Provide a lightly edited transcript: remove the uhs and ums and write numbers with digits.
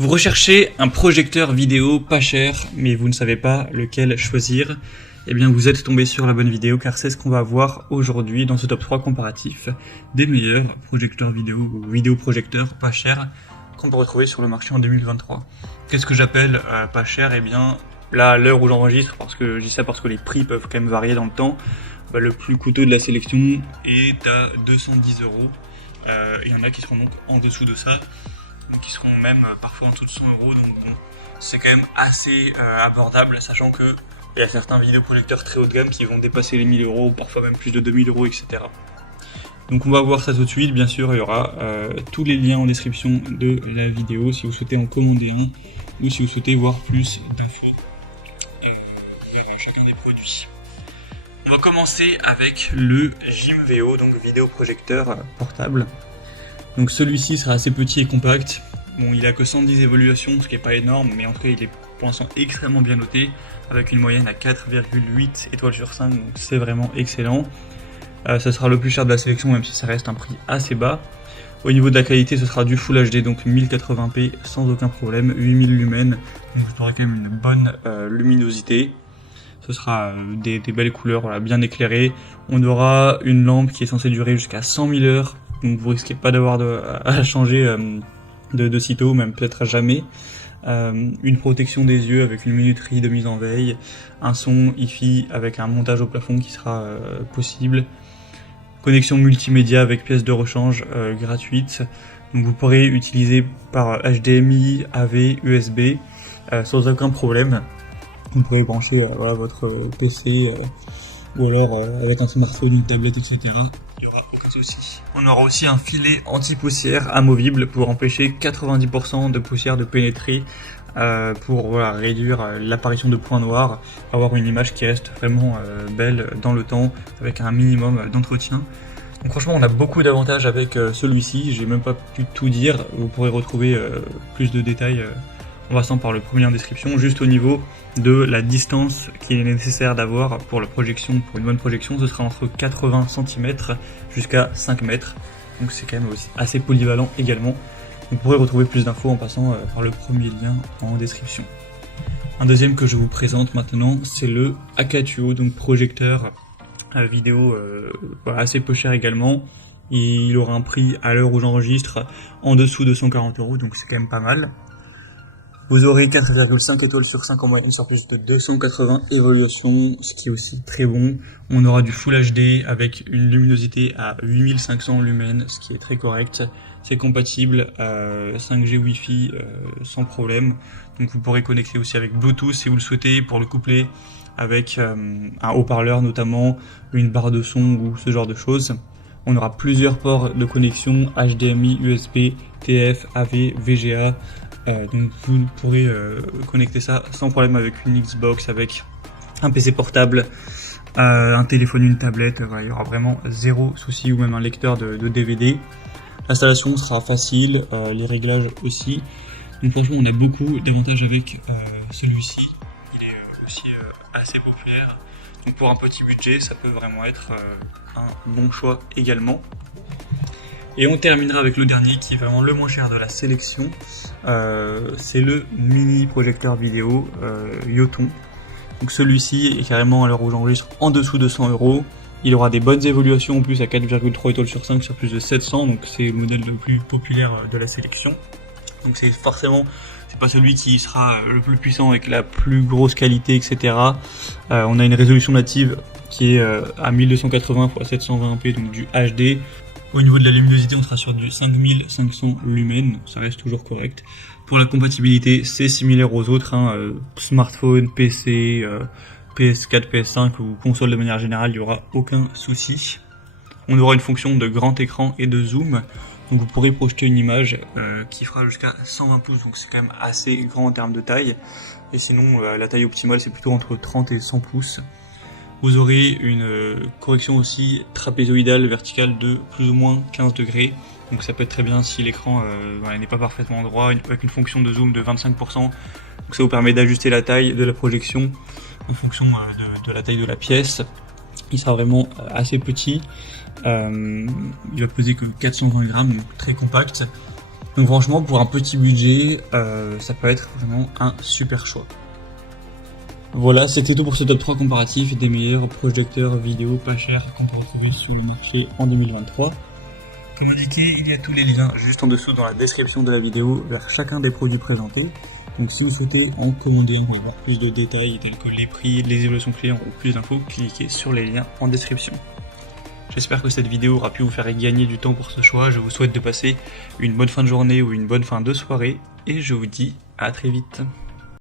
Vous recherchez un projecteur vidéo pas cher, mais vous ne savez pas lequel choisir. Eh bien, vous êtes tombé sur la bonne vidéo, car c'est ce qu'on va voir aujourd'hui dans ce top 3 comparatif des meilleurs projecteurs vidéo ou vidéoprojecteurs pas chers qu'on peut retrouver sur le marché en 2023. Qu'est-ce que j'appelle pas cher? Eh bien, là, à l'heure où j'enregistre, parce que je dis ça parce que les prix peuvent quand même varier dans le temps, le plus coûteux de la sélection est à 210 €. Il y en a qui seront donc en dessous de ça, qui seront même parfois en dessous de 100 €, donc bon, c'est quand même assez abordable, sachant que il y a certains vidéoprojecteurs très haut de gamme qui vont dépasser les 1000 €, ou parfois même plus de 2000 €, etc. Donc on va voir ça tout de suite. Bien sûr, il y aura tous les liens en description de la vidéo si vous souhaitez en commander un, ou si vous souhaitez voir plus d'infos sur chacun des produits. On va commencer avec le Jimveo, donc vidéoprojecteur portable. Donc celui-ci sera assez petit et compact. Bon, il a que 110 évaluations, ce qui est pas énorme, mais en tout cas il est pour l'instant extrêmement bien noté, avec une moyenne à 4,8 étoiles sur 5, donc c'est vraiment excellent. Ça sera le plus cher de la sélection, même si ça reste un prix assez bas. Au niveau de la qualité, ce sera du Full HD, donc 1080p sans aucun problème, 8000 lumens, donc vous aurez quand même une bonne luminosité. Ce sera des belles couleurs, voilà, bien éclairées. On aura une lampe qui est censée durer jusqu'à 100 000 heures, donc vous risquez pas d'avoir à changer de sitôt, même peut-être jamais. Une protection des yeux avec une minuterie de mise en veille, un son hi-fi avec un montage au plafond qui sera possible, connexion multimédia avec pièces de rechange gratuite. Donc vous pourrez utiliser par HDMI, AV, USB sans aucun problème. Vous pourrez brancher voilà, votre PC ou alors avec un smartphone, une tablette, etc. Il n'y aura aucun souci. On aura aussi un filet anti-poussière amovible pour empêcher 90% de poussière de pénétrer, pour voilà, réduire l'apparition de points noirs, avoir une image qui reste vraiment belle dans le temps avec un minimum d'entretien. Donc franchement on a beaucoup d'avantages avec celui-ci, j'ai même pas pu tout dire, vous pourrez retrouver plus de détails en passant par le premier en description. Juste au niveau de la distance qu'il est nécessaire d'avoir pour la projection, pour une bonne projection, ce sera entre 80 cm jusqu'à 5 mètres, donc c'est quand même aussi assez polyvalent également. Vous pourrez retrouver plus d'infos en passant par le premier lien en description. Un deuxième que je vous présente maintenant, c'est le Akatuo, donc projecteur vidéo assez peu cher également. Il aura un prix à l'heure où j'enregistre en dessous de 140 €, donc c'est quand même pas mal. Vous aurez 4,5 étoiles sur 5 en moyenne sur plus de 280 évaluations, ce qui est aussi très bon. On aura du Full HD avec une luminosité à 8500 lumens, ce qui est très correct. C'est compatible 5G Wi-Fi sans problème. Donc vous pourrez connecter aussi avec Bluetooth si vous le souhaitez, pour le coupler avec un haut-parleur notamment, une barre de son ou ce genre de choses. On aura plusieurs ports de connexion, HDMI, USB, TF, AV, VGA. Donc vous pourrez connecter ça sans problème avec une Xbox, avec un PC portable, un téléphone, une tablette. Voilà, il y aura vraiment zéro souci, ou même un lecteur de DVD. L'installation sera facile, les réglages aussi. Donc franchement on a beaucoup d'avantages avec celui-ci. Il est aussi assez populaire. Donc pour un petit budget ça peut vraiment être un bon choix également. Et on terminera avec le dernier qui est vraiment le moins cher de la sélection. C'est le mini projecteur vidéo Yoton. Donc celui-ci est carrément, à l'heure où j'enregistre, en dessous de 100 €. Il aura des bonnes évaluations en plus à 4,3 étoiles sur 5 sur plus de 700, donc c'est le modèle le plus populaire de la sélection. Donc c'est forcément, c'est pas celui qui sera le plus puissant avec la plus grosse qualité, etc. On a une résolution native qui est à 1280 x 720p, donc du HD. Au niveau de la luminosité, on sera sur du 5500 lumens, ça reste toujours correct. Pour la compatibilité, c'est similaire aux autres, smartphone, PC, PS4, PS5 ou console de manière générale, il n'y aura aucun souci. On aura une fonction de grand écran et de zoom, donc vous pourrez projeter une image qui fera jusqu'à 120 pouces, donc c'est quand même assez grand en termes de taille. Et sinon, la taille optimale, c'est plutôt entre 30 et 100 pouces. Vous aurez une correction aussi trapézoïdale verticale de plus ou moins 15 degrés. Donc ça peut être très bien si l'écran n'est pas parfaitement droit, avec une fonction de zoom de 25%. Donc ça vous permet d'ajuster la taille de la projection en fonction de la taille de la pièce. Il sera vraiment assez petit. Il va peser que 420 grammes, donc très compact. Donc franchement, pour un petit budget, ça peut être vraiment un super choix. Voilà, c'était tout pour ce top 3 comparatif des meilleurs projecteurs vidéo pas chers qu'on peut retrouver sur le marché en 2023. Comme indiqué, il y a tous les liens juste en dessous dans la description de la vidéo vers chacun des produits présentés. Donc si vous souhaitez en commander un pour avoir plus de détails tels que les prix, les évolutions clients ou plus d'infos, cliquez sur les liens en description. J'espère que cette vidéo aura pu vous faire gagner du temps pour ce choix. Je vous souhaite de passer une bonne fin de journée ou une bonne fin de soirée et je vous dis à très vite.